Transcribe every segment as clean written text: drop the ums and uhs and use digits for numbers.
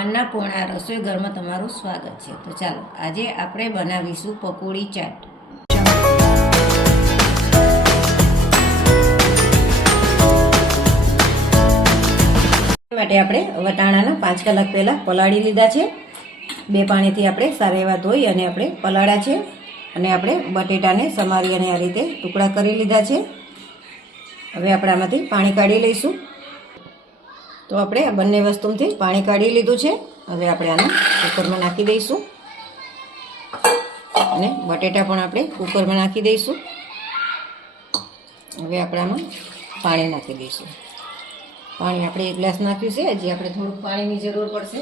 अन्नपूर्णा रसोई घરમાં તમારું સ્વાગત છે। તો ચાલો આજે આપણે બનાવીશું પકોડી ચાટ। માટે આપણે વટાણાના 5 કલાક પહેલા પલાળી લીધા છે। 2 પાણીથી આપણે સારા એવા ધોઈ અને આપણે પલાળ્યા છે અને આપણે બટેટાને સમારી અને આ રીતે ટુકડા કરી લીધા છે। હવે આપણે આમાંથી પાણી કાઢી લઈશું। તો આપણે આ બંને વસ્તુમાંથી પાણી કાઢી લીધું છે। હવે આપણે આને કુકરમાં નાખી દઈશું અને બટેટા પણ આપણે કુકરમાં નાખી દઈશું। હવે આપણે આમાં પાણી નાખી દઈશું। પાણી આપણે 1 ગ્લાસ નાખ્યું છે, હજી આપણે થોડુંક પાણીની જરૂર પડશે।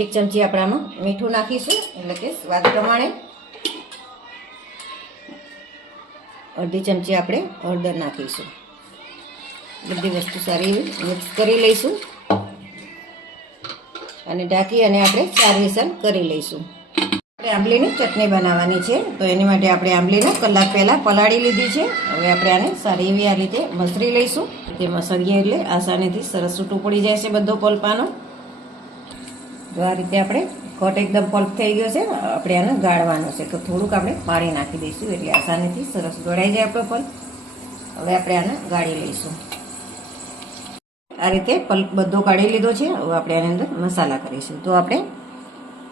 1 ચમચી આપણે આમાં મીઠું નાખીશું, એટલે કે સ્વાદ પ્રમાણે। અડધી ચમચી આપણે હળદર નાખીશું। બધી વસ્તુ સારી મિક્સ કરી લઈશું અને ઢાંકી અને આપણે 4 વિસલ કરી લઈશું। આપણે આંબલીની ચટણી બનાવવાની છે, તો એની માટે આપણે આંબલીને કલાક પહેલાં પલાળી લીધી છે। હવે આપણે આને સારી એવી આ રીતે મસળી લઈશું। તે મસળીએ એટલે આસાનીથી સરસ છૂટું પડી જાય છે બધો પલ્પાનો। તો આ રીતે આપણે કટ એકદમ પલ્પ થઈ ગયો છે। આપણે આને ગાળવાનો છે, તો થોડુંક આપણે પાણી નાખી દઈશું એટલે આસાનીથી સરસ ગળાઈ જાય આપણો પલ્પ। હવે આપણે આને ગાળી લઈશું। આ રીતે પલ્પ બધો કાઢી લીધો છે। હવે આપણે આની અંદર મસાલા કરીશું। તો આપણે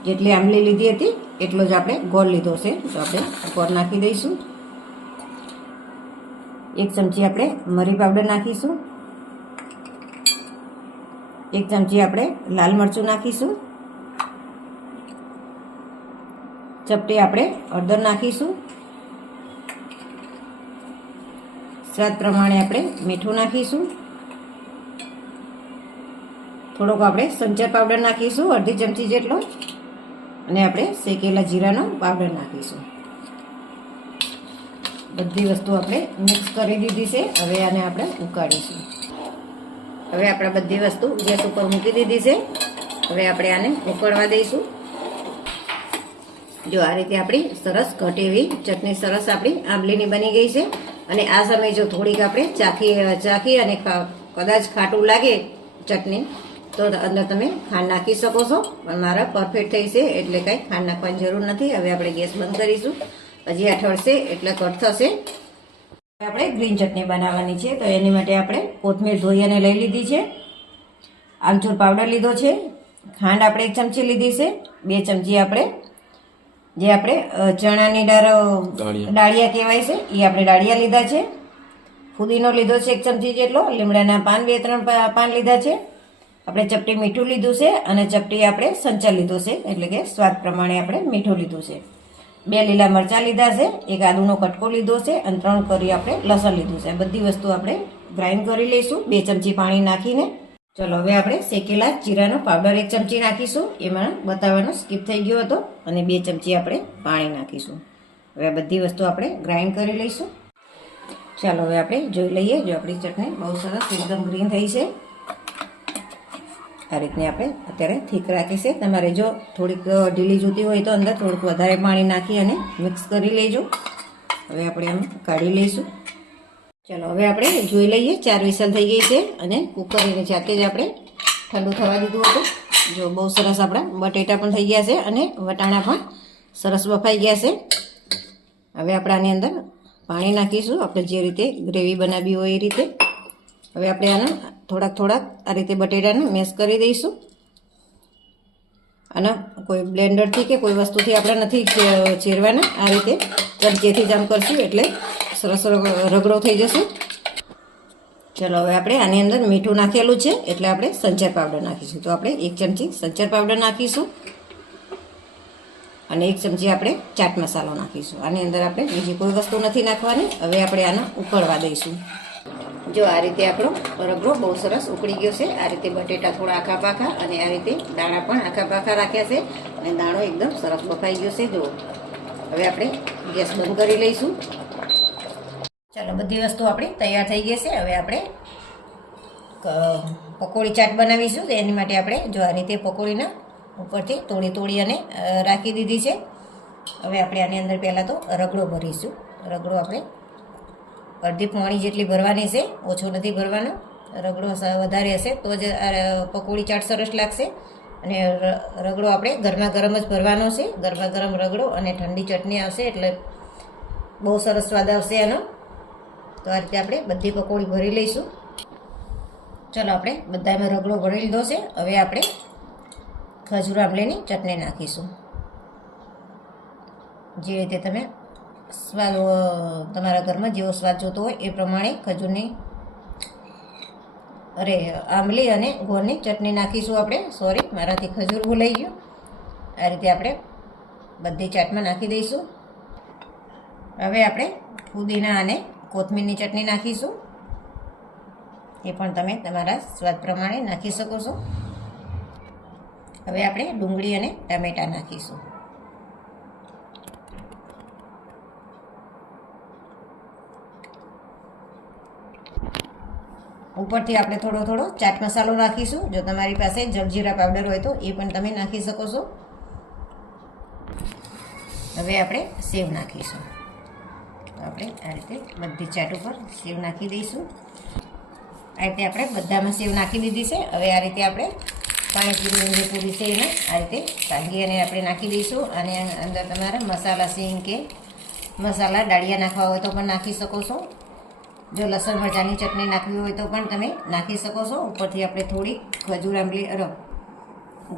જેટલી આંબલી લીધી હતી એટલો જ આપણે ગોળ લીધો છે, તો આપણે ગોળ નાખી દઈશું। 1 ચમચી આપણે મરી પાવડર નાખીશું। 1 ચમચી આપણે લાલ મરચું નાખીશું। ચપટી આપણે હળદર નાખીશું। સ્વાદ પ્રમાણે આપણે મીઠું નાખીશું। થોડોક આપણે સંચર પાવડર નાખીશું, અડધી ચમચી જેટલો, અને આપણે શેકેલા જીરાનો પાવડર નાખીશું। બધી વસ્તુ આપણે મિક્સ કરી દીધી છે। હવે આને આપણે ઉકાળીશું। હવે આપણે બધી વસ્તુ ગેસ ઉપર મૂકી દીધી છે। હવે આપણે આને ઉકળવા દઈશું। જો આ રીતે આપણી સરસ ઘટ એવી ચટણી સરસ આપણી આંબલીની બની ગઈ છે। અને આ સમયે જો થોડીક આપણે ચાખી અને કદાચ ખાટું લાગે ચટણી, તો અંદર તમે ખાંડ નાખી શકો છો, પણ મારા પરફેક્ટ થઈ છે એટલે કાંઈ ખાંડ નાખવાની જરૂર નથી। હવે આપણે ગેસ બંધ કરીશું। હજી આ ઠરશે એટલે કટ થશે। આપણે ગ્રીન ચટણી બનાવવાની છે, તો એની માટે આપણે કોથમીર ધોઈ અને લઈ લીધી છે। આમચૂર પાવડર લીધો છે। ખાંડ આપણે 1 ચમચી લીધી છે। 2 ચમચી આપણે જે આપણે ચણાની ડાળિયા કહેવાય છે એ આપણે ડાળિયા લીધા છે। ફુદીનો લીધો છે 1 ચમચી જેટલો। લીમડાના પાન 2-3 પાન લીધા છે। આપણે ચપટી મીઠું લીધું છે અને ચપટી આપણે સંચર લીધો છે, એટલે કે સ્વાદ પ્રમાણે આપણે મીઠું લીધું છે। 2 લીલા મરચાં લીધા છે। 1 આદુનો કટકો લીધો છે અને 3 કરી આપણે લસણ લીધું છે। બધી વસ્તુ આપણે ગ્રાઇન્ડ કરી લઈશું 2 ચમચી પાણી નાખીને। ચલો હવે આપણે શેકેલા જીરાનો પાવડર 1 ચમચી નાખીશું, એમાં બતાવવાનો સ્કીપ થઈ ગયો હતો, અને 2 ચમચી આપણે પાણી નાખીશું। હવે આ બધી વસ્તુ આપણે ગ્રાઇન્ડ કરી લઈશું। ચાલો હવે આપણે જોઈ લઈએ। જો આપણી ચટણી બહુ સરસ એકદમ ગ્રીન થઈ છે। આ રીતની આપણે અત્યારે થીક રાખી છે। તમારે જો થોડીક ઢીલી જોતી હોય તો અંદર થોડુંક વધારે પાણી નાખી અને મિક્સ કરી લેજો। હવે આપણે આમ કાઢી લઈશું। ચલો હવે આપણે જોઈ લઈએ। 4 વિસલ થઈ ગઈ છે અને કુકર એને જાતે જ આપણે ઠંડુ થવા દીધું હતું। જો બહુ સરસ આપણા બટેટા પણ થઈ ગયા છે અને વટાણા પણ સરસ બફાઈ ગયા છે। હવે આપણે આની અંદર પાણી નાખીશું, આપણે જે રીતે ગ્રેવી બનાવી હોય એ રીતે। હવે આપણે આને થોડાક આ રીતે બટેટાને મેશ કરી દઈશું। અને કોઈ બ્લેન્ડરથી કે કોઈ વસ્તુથી આપણે નથી ચીરવાના, આ રીતે ચમચીથી જ આમ કરશું એટલે સરસ રગડો થઈ જશે। ચલો હવે આપણે આની અંદર મીઠું નાખેલું છે એટલે આપણે સંચર પાવડર નાખીશું। તો આપણે 1 ચમચી સંચર પાવડર નાખીશું અને 1 ચમચી આપણે ચાટ મસાલો નાખીશું। આની અંદર આપણે બીજી કોઈ વસ્તુ નથી નાખવાની। હવે આપણે આને ઉકળવા દઈશું। જો આ રીતે આપણો રગડો બહુ સરસ ઉકળી ગયો છે। આ રીતે બટેટા થોડા આખા પાખા અને આ રીતે દાણા પણ આખા પાખા રાખ્યા છે અને દાણો એકદમ સરસ બફાઈ ગયો છે। જુઓ હવે આપણે ગેસ બંધ કરી લઈશું। ચાલો બધી વસ્તુ આપણી તૈયાર થઈ ગઈ છે। હવે આપણે પકોડી ચાટ બનાવીશું, તો એની માટે આપણે જો આ રીતે પકોડીના ઉપરથી તોડી અને રાખી દીધી છે। હવે આપણે આની અંદર પહેલાં તો રગડો ભરીશું। રગડો આપણે અડધી પોણી જેટલી ભરવાની છે, ઓછો નથી ભરવાનો। રગડો વધારે હશે તો જ આ પકોડી ચાટ સરસ લાગશે. અને રગડો આપણે ગરમા ગરમ જ ભરવાનો છે. ગરમા ગરમ રગડો અને ઠંડી ચટણી આવશે એટલે બહુ સરસ સ્વાદ આવશે એનો. તો આ રીતે આપણે બધી પકોડી ભરી લઈશું. ચલો આપણે બધામાં રગડો ભરી લીધો છે. હવે આપણે ખજૂર આંબલીની ચટણી નાખીશું. જે રીતે તમે સ્વાદ તમારા ઘરમાં જેવો સ્વાદ જોતો હોય એ પ્રમાણે ખજૂરની આંબલી અને ગોળની ચટણી નાખીશું આપણે. સોરી, મારાથી ખજૂર ભૂલાઈ ગયું. આ રીતે આપણે બધી ચાટમાં નાખી દઈશું. હવે આપણે પુદીના અને કોથમીરની ચટણી નાખીશું. એ પણ તમે તમારા સ્વાદ પ્રમાણે નાખી શકો છો. હવે આપણે ડુંગળી અને ટામેટાં નાખીશું. ઉપરથી આપણે થોડો થોડો ચાટ મસાલો નાખીશું. જો તમારી પાસે જલજીરા પાવડર હોય તો એ પણ તમે નાખી શકો છો. હવે આપણે સેવ નાખીશું. આપણે આ રીતે બધી ચાટ ઉપર સેવ નાખી દઈશું. આ રીતે આપણે બધામાં સેવ નાખી દીધી છે. હવે આ રીતે આપણે પાણીપુરી પૂરી સેવને આ રીતે ભાંગી અને આપણે નાખી દઈશું. અને અંદર તમારા મસાલા સિંગ કે મસાલા ડાળિયા નાખવા હોય તો પણ નાખી શકો છો. જો લસણ મરચાંની ચટણી નાખવી હોય તો પણ તમે નાખી શકો છો. ઉપરથી આપણે થોડી ખજૂર આંબલી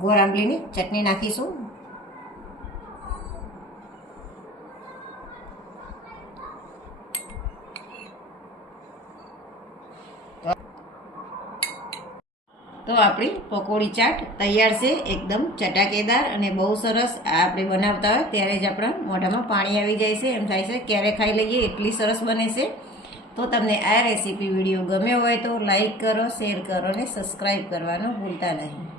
ગોળ આંબલીની ચટણી નાખીશું. તો આપણી પકોડી ચાટ તૈયાર છે. એકદમ ચટાકેદાર અને બહુ સરસ. આ આપણે બનાવતા હોય ત્યારે જ આપણા મોઢામાં પાણી આવી જાય છે. એમ થાય છે ક્યારે ખાઈ લઈએ, એટલી સરસ બને છે. તો તમને આ રેસીપી વિડીયો ગમ્યો હોય તો લાઈક કરો, શેર કરો અને સબસ્ક્રાઈબ કરવાનું ભૂલતા નહીં.